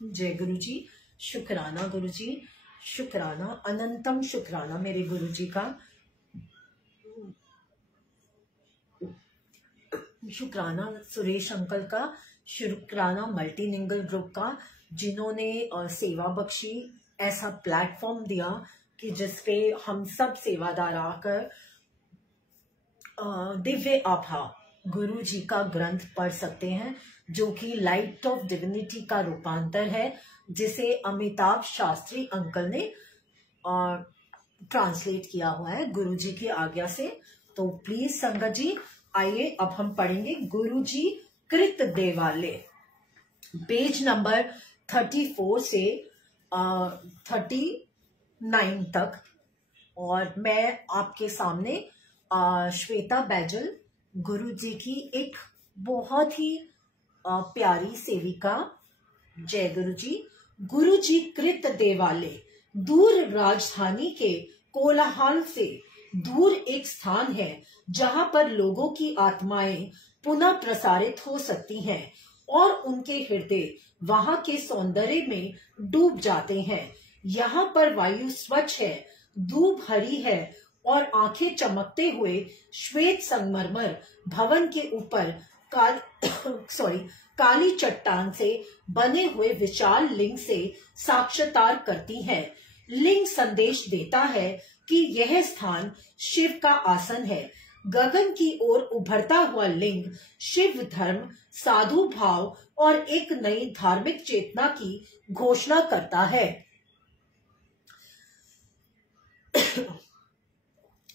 जय गुरु जी। शुक्राना गुरु जी, शुक्राना, अनंतम शुक्राना मेरे गुरु जी का। शुक्राना सुरेश अंकल का, शुक्राना मल्टीलिंगुअल ग्रुप का, जिन्होंने सेवा बख्शी, ऐसा प्लेटफॉर्म दिया कि जिसपे हम सब सेवादार आकर दिव्य आभा गुरु जी का ग्रंथ पढ़ सकते हैं, जो कि लाइट ऑफ डिविनिटी का रूपांतर है, जिसे अमिताभ शास्त्री अंकल ने ट्रांसलेट किया हुआ है गुरु जी की आज्ञा से। तो प्लीज संगत जी आइए, अब हम पढ़ेंगे गुरु जी कृत देवालय, पेज नंबर 34 से 39 तक। और मैं आपके सामने श्वेता बैजल गुरु जी की एक बहुत ही प्यारी सेविका। जय गुरु जी। गुरु जी कृत देवालय दूर राजधानी के कोलाहल से दूर एक स्थान है, जहां पर लोगों की आत्माएं पुनः प्रसारित हो सकती हैं और उनके हृदय वहां के सौंदर्य में डूब जाते हैं। यहाँ पर वायु स्वच्छ है, धूप हरी है और आंखें चमकते हुए श्वेत संगमरमर भवन के ऊपर काली चट्टान से बने हुए विशाल लिंग से साक्षात्कार करती है। लिंग संदेश देता है कि यह स्थान शिव का आसन है। गगन की ओर उभरता हुआ लिंग शिव धर्म, साधु भाव और एक नई धार्मिक चेतना की घोषणा करता है।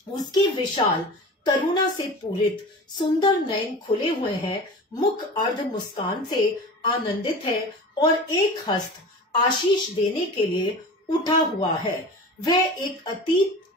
उसकी विशाल करुणा से पूरित सुंदर नयन खुले हुए हैं, मुख अर्ध मुस्कान से आनंदित है और एक हस्त आशीष देने के लिए उठा हुआ है। वह एक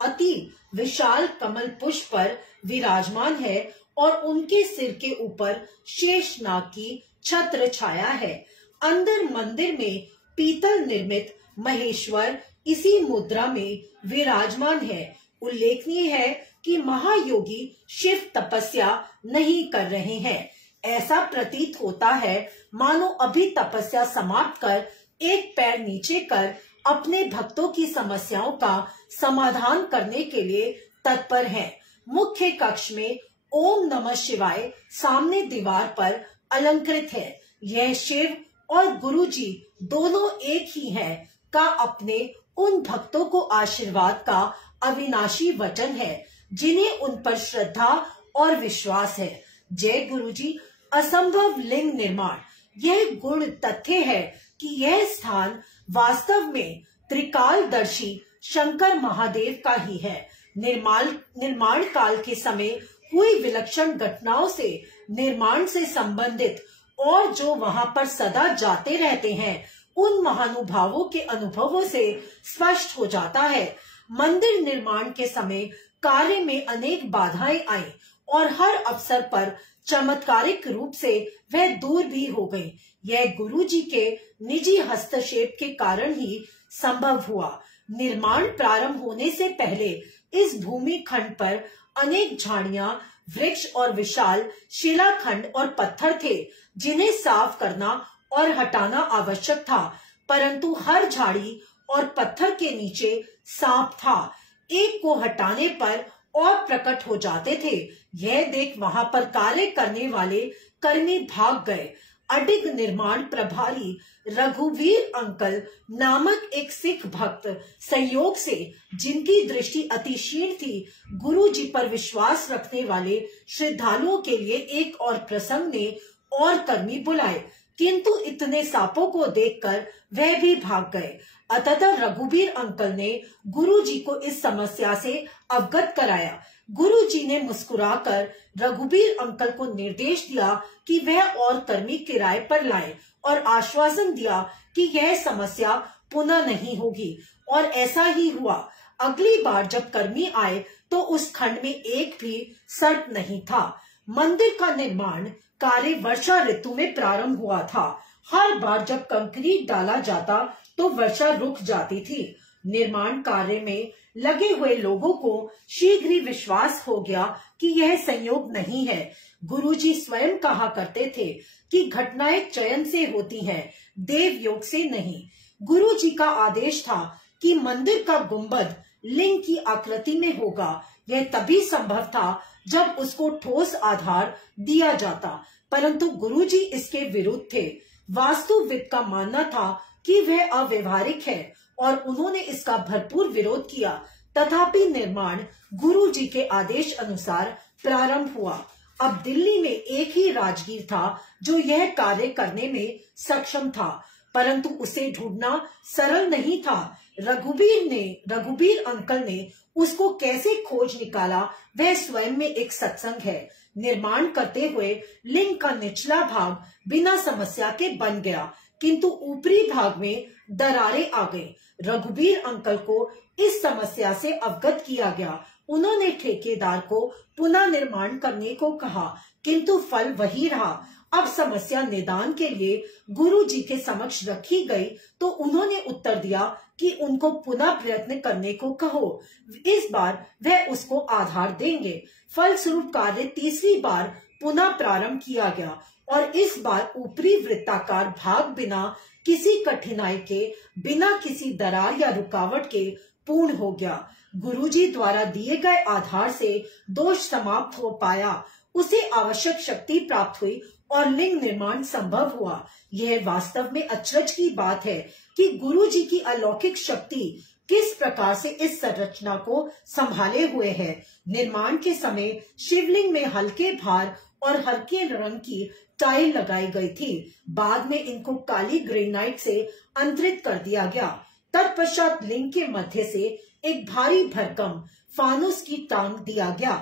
अति विशाल कमल पुष्प पर विराजमान है और उनके सिर के ऊपर शेषनाग की छत्र छाया है। अंदर मंदिर में पीतल निर्मित महेश्वर इसी मुद्रा में विराजमान है। उल्लेखनीय है कि महायोगी शिव तपस्या नहीं कर रहे हैं। ऐसा प्रतीत होता है मानो अभी तपस्या समाप्त कर एक पैर नीचे कर अपने भक्तों की समस्याओं का समाधान करने के लिए तत्पर हैं। मुख्य कक्ष में ओम नमः शिवाय सामने दीवार पर अलंकृत है। यह शिव और गुरु जी दोनों एक ही हैं का अपने उन भक्तों को आशीर्वाद का अविनाशी वचन है, जिन्हें उन पर श्रद्धा और विश्वास है। जय गुरु जी। असंभव लिंग निर्माण, यह गुण तथ्य है कि यह स्थान वास्तव में त्रिकालदर्शी शंकर महादेव का ही है। निर्माण काल के समय हुई विलक्षण घटनाओं से निर्माण से संबंधित और जो वहां पर सदा जाते रहते हैं उन महानुभावों के अनुभवों से स्पष्ट हो जाता है। मंदिर निर्माण के समय कार्य में अनेक बाधाएं आई और हर अवसर पर चमत्कारिक रूप से वह दूर भी हो गई। यह गुरु जी के निजी हस्तक्षेप के कारण ही संभव हुआ। निर्माण प्रारंभ होने से पहले इस भूमि खंड पर अनेक झाड़ियां, वृक्ष और विशाल शिलाखंड और पत्थर थे, जिन्हें साफ करना और हटाना आवश्यक था। परंतु हर झाड़ी और पत्थर के नीचे सांप था। एक को हटाने पर और प्रकट हो जाते थे। यह देख वहां पर कार्य करने वाले कर्मी भाग गए। अडिग निर्माण प्रभारी रघुवीर अंकल नामक एक सिख भक्त संयोग से, जिनकी दृष्टि अति क्षीण थी, गुरु जी पर विश्वास रखने वाले श्रद्धालुओं के लिए एक और प्रसंग ने और कर्मी बुलाए, किंतु इतने सांपों को देखकर वह भी भाग गए। अतः रघुवीर अंकल ने गुरु जी को इस समस्या से अवगत कराया। गुरु जी ने मुस्कुराकर रघुवीर अंकल को निर्देश दिया कि वह और कर्मी किराए पर लाए और आश्वासन दिया कि यह समस्या पुनः नहीं होगी। और ऐसा ही हुआ। अगली बार जब कर्मी आए तो उस खंड में एक भी सर्प नहीं था। मंदिर का निर्माण कार्य वर्षा ऋतु में प्रारंभ हुआ था। हर बार जब कंक्रीट डाला जाता तो वर्षा रुक जाती थी। निर्माण कार्य में लगे हुए लोगों को शीघ्र ही विश्वास हो गया कि यह संयोग नहीं है। गुरुजी स्वयं कहा करते थे कि घटनाएं चयन से होती हैं, देव योग से नहीं। गुरुजी का आदेश था कि मंदिर का गुंबद लिंग की आकृति में होगा। यह तभी संभव था जब उसको ठोस आधार दिया जाता, परंतु गुरुजी इसके विरुद्ध थे। वास्तुविद का मानना था कि वह अव्यवहारिक है और उन्होंने इसका भरपूर विरोध किया। तथापि निर्माण गुरुजी के आदेश अनुसार प्रारंभ हुआ। अब दिल्ली में एक ही राजगीर था जो यह कार्य करने में सक्षम था, परंतु उसे ढूंढना सरल नहीं था। रघुबीर अंकल ने उसको कैसे खोज निकाला, वह स्वयं में एक सत्संग है। निर्माण करते हुए लिंग का निचला भाग बिना समस्या के बन गया, किंतु ऊपरी भाग में दरारें आ गई। रघुबीर अंकल को इस समस्या से अवगत किया गया। उन्होंने ठेकेदार को पुनः निर्माण करने को कहा, किंतु फल वही रहा। अब समस्या निदान के लिए गुरुजी के समक्ष रखी गई तो उन्होंने उत्तर दिया कि उनको पुनः प्रयत्न करने को कहो, इस बार वह उसको आधार देंगे। फलस्वरूप कार्य तीसरी बार पुनः प्रारंभ किया गया और इस बार ऊपरी वृत्ताकार भाग बिना किसी कठिनाई के, बिना किसी दरार या रुकावट के पूर्ण हो गया। गुरुजी द्वारा दिए गए आधार से दोष समाप्त हो पाया, उसे आवश्यक शक्ति प्राप्त हुई और लिंग निर्माण संभव हुआ। यह वास्तव में अचरज की बात है कि गुरुजी की अलौकिक शक्ति किस प्रकार से इस संरचना को संभाले हुए है। निर्माण के समय शिवलिंग में हल्के भार और हल्के रंग की टाइल लगाई गई थी। बाद में इनको काली ग्रेनाइट से अंतरित कर दिया गया। तत्पश्चात लिंग के मध्य से एक भारी भरकम फानुस की टांग दिया गया।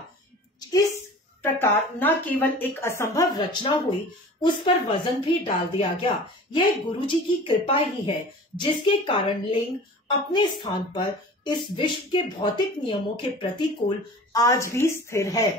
इस प्रकार न केवल एक असंभव रचना हुई, उस पर वजन भी डाल दिया गया। यह गुरुजी की कृपा ही है जिसके कारण लिंग अपने स्थान पर इस विश्व के भौतिक नियमों के प्रतिकूल आज भी स्थिर है।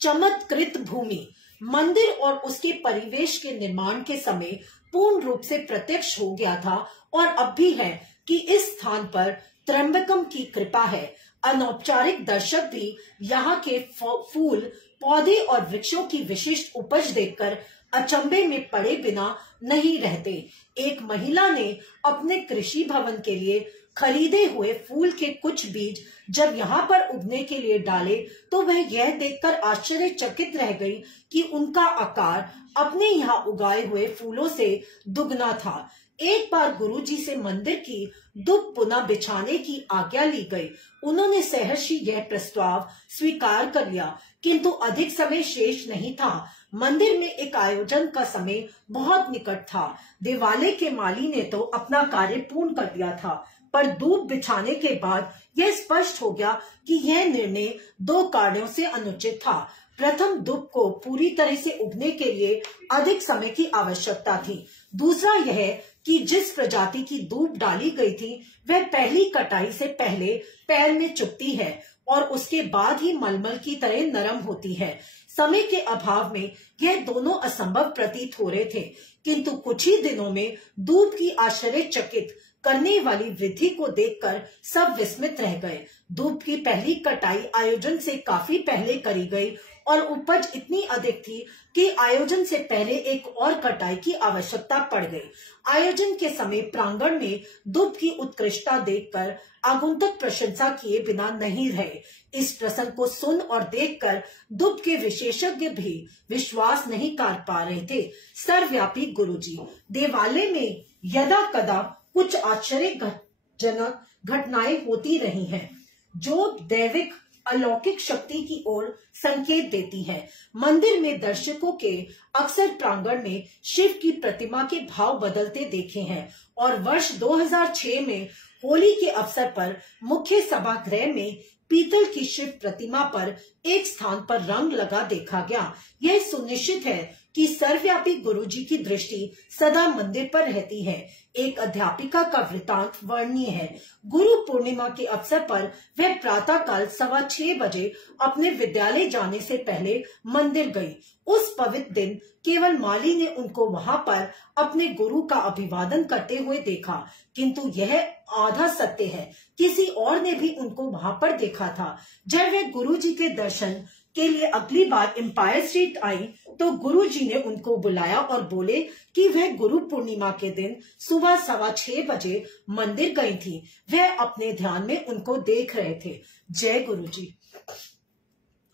चमत्कृत भूमि मंदिर और उसके परिवेश के निर्माण के समय पूर्ण रूप से प्रत्यक्ष हो गया था और अब भी है कि इस स्थान पर त्र्यंबकम की कृपा है। अनौपचारिक दर्शक भी यहाँ के फूल, पौधे और वृक्षों की विशिष्ट उपज देखकर अचंभे में पड़े बिना नहीं रहते। एक महिला ने अपने कृषि भवन के लिए खरीदे हुए फूल के कुछ बीज जब यहाँ पर उगने के लिए डाले तो वह यह देखकर आश्चर्यचकित रह गई कि उनका आकार अपने यहाँ उगाए हुए फूलों से दुगना था। एक बार गुरुजी से मंदिर की दुब पुनः बिछाने की आज्ञा ली गई। उन्होंने सहर्षि यह प्रस्ताव स्वीकार कर लिया, किंतु अधिक समय शेष नहीं था। मंदिर में एक आयोजन का समय बहुत निकट था। देवालय के माली ने तो अपना कार्य पूर्ण कर दिया था, पर दूब बिछाने के बाद यह स्पष्ट हो गया कि यह निर्णय दो कारणों से अनुचित था। प्रथम, दूब को पूरी तरह से उगने के लिए अधिक समय की आवश्यकता थी। दूसरा यह कि जिस प्रजाति की दूब डाली गई थी वह पहली कटाई से पहले पैर में चुभती है और उसके बाद ही मलमल की तरह नरम होती है। समय के अभाव में यह दोनों असंभव प्रतीत हो रहे थे, किंतु कुछ ही दिनों में दूब की आश्चर्यचकित करने वाली वृद्धि को देखकर सब विस्मित रह गए। दूब की पहली कटाई आयोजन से काफी पहले करी गई और उपज इतनी अधिक थी कि आयोजन से पहले एक और कटाई की आवश्यकता पड़ गई। आयोजन के समय प्रांगण में दूब की उत्कृष्टता देखकर आगंतुक प्रशंसा किए बिना नहीं रहे। इस प्रसंग को सुन और देखकर दूब के विशेषज्ञ भी विश्वास नहीं कर पा रहे थे। सर्वव्यापी गुरुजी देवालय में यदा कदा कुछ आश्चर्यजनक घटनाएं होती रही हैं, जो दैविक अलौकिक शक्ति की ओर संकेत देती है। मंदिर में दर्शकों के अक्सर प्रांगण में शिव की प्रतिमा के भाव बदलते देखे हैं और वर्ष 2006 में होली के अवसर पर मुख्य सभागृह में पीतल की शिव प्रतिमा पर एक स्थान पर रंग लगा देखा गया। यह सुनिश्चित है कि सर्वव्यापी गुरुजी की दृष्टि सदा मंदिर पर रहती है। एक अध्यापिका का वृतांत वर्णनीय है। गुरु पूर्णिमा के अवसर पर वह प्रातः काल 6:15 बजे अपने विद्यालय जाने से पहले मंदिर गई। उस पवित्र दिन केवल माली ने उनको वहां पर अपने गुरु का अभिवादन करते हुए देखा, किंतु यह आधा सत्य है। किसी और ने भी उनको वहां पर देखा था। जब वे गुरुजी के दर्शन के लिए अगली बार एम्पायर स्ट्रीट आई तो गुरुजी ने उनको बुलाया और बोले कि वह गुरु पूर्णिमा के दिन सुबह 6:15 बजे मंदिर गई थी। वह अपने ध्यान में उनको देख रहे थे। जय गुरुजी।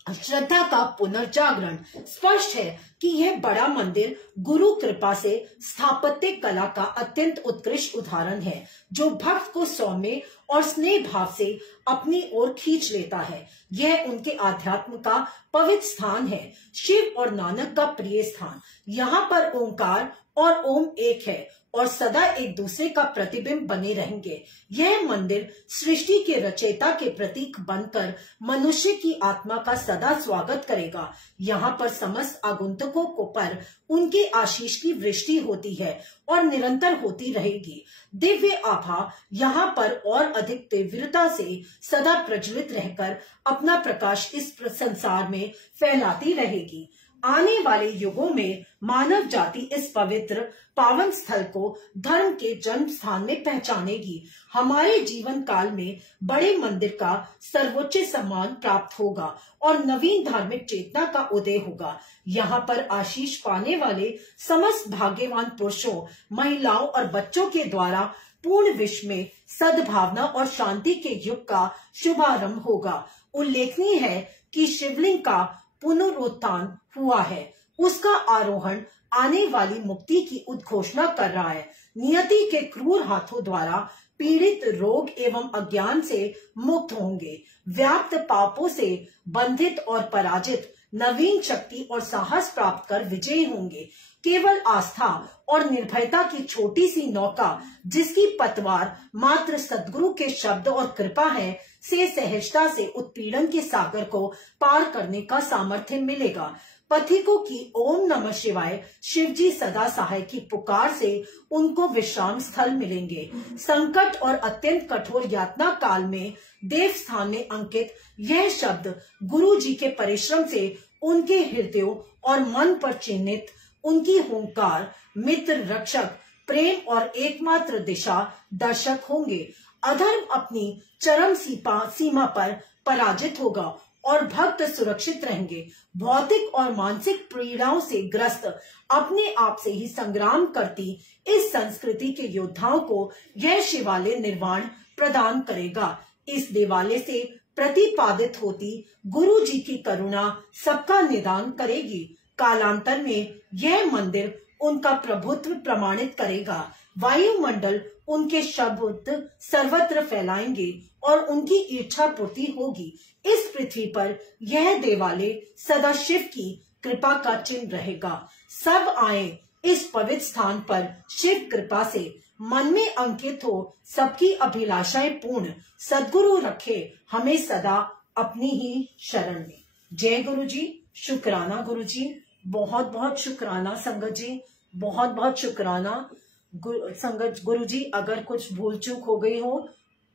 श्रद्धा का पुनर्जागरण। स्पष्ट है कि यह बड़ा मंदिर गुरु कृपा से स्थापत्य कला का अत्यंत उत्कृष्ट उदाहरण है, जो भक्त को सौम्य और स्नेह भाव से अपनी ओर खींच लेता है। यह उनके आध्यात्म का पवित्र स्थान है, शिव और नानक का प्रिय स्थान। यहाँ पर ओंकार और ओम एक है और सदा एक दूसरे का प्रतिबिंब बने रहेंगे। यह मंदिर सृष्टि के रचयिता के प्रतीक बनकर मनुष्य की आत्मा का सदा स्वागत करेगा। यहाँ पर समस्त आगंतुकों को पर उनके आशीष की वृष्टि होती है और निरंतर होती रहेगी। दिव्य आभा यहाँ पर और अधिक तीव्रता से सदा प्रज्वलित रहकर अपना प्रकाश इस संसार में फैलाती रहेगी। आने वाले युगों में मानव जाति इस पवित्र पावन स्थल को धर्म के जन्म स्थान में पहचानेगी। हमारे जीवन काल में बड़े मंदिर का सर्वोच्च सम्मान प्राप्त होगा और नवीन धार्मिक चेतना का उदय होगा। यहाँ पर आशीष पाने वाले समस्त भाग्यवान पुरुषों, महिलाओं और बच्चों के द्वारा पूर्ण विश्व में सद्भावना और शांति के युग का शुभारंभ होगा। उल्लेखनीय है कि शिवलिंग का पुनरुत्थान हुआ है। उसका आरोहण आने वाली मुक्ति की उद्घोषणा कर रहा है। नियति के क्रूर हाथों द्वारा पीड़ित रोग एवं अज्ञान से मुक्त होंगे। व्याप्त पापों से बंधित और पराजित नवीन शक्ति और साहस प्राप्त कर विजयी होंगे। केवल आस्था और निर्भयता की छोटी सी नौका, जिसकी पतवार मात्र सद्गुरु के शब्द और कृपा है, से सहजता से उत्पीड़न के सागर को पार करने का सामर्थ्य मिलेगा। पथिकों की ओम नमः शिवाय शिवजी सदा सहाय की पुकार से उनको विश्राम स्थल मिलेंगे। संकट और अत्यंत कठोर यातना काल में देव स्थान में अंकित यह शब्द गुरु जी के परिश्रम से उनके हृदयों और मन पर चिन्हित उनकी हुंकार, मित्र, रक्षक, प्रेम और एकमात्र दिशा दर्शक होंगे। अधर्म अपनी चरम सीमा पर पराजित होगा और भक्त सुरक्षित रहेंगे। भौतिक और मानसिक पीड़ाओं से ग्रस्त अपने आप से ही संग्राम करती इस संस्कृति के योद्धाओं को यह शिवालय निर्वाण प्रदान करेगा। इस देवालय से प्रतिपादित होती गुरु जी की करुणा सबका निदान करेगी। कालांतर में यह मंदिर उनका प्रभुत्व प्रमाणित करेगा। वायुमंडल उनके शब्द सर्वत्र फैलाएंगे और उनकी इच्छा पूर्ति होगी। इस पृथ्वी पर यह देवालय सदा शिव की कृपा का चिन्ह रहेगा। सब आए इस पवित्र स्थान पर शिव कृपा से मन में अंकित हो सबकी अभिलाषाएं पूर्ण। सद्गुरु रखे हमें सदा अपनी ही शरण में। जय गुरु जी। शुक्राना गुरु जी, बहुत बहुत शुक्राना संगत जी, बहुत बहुत शुक्राना संगत। गुरु जी, अगर कुछ भूल चूक हो गई हो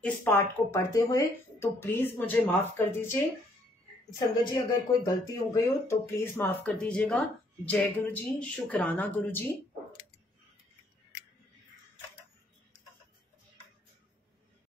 इस पाठ को पढ़ते हुए तो प्लीज मुझे माफ कर दीजिए। संगत जी, अगर कोई गलती हो गई हो तो प्लीज माफ कर दीजिएगा। जय गुरु जी। शुक्राना गुरु जी।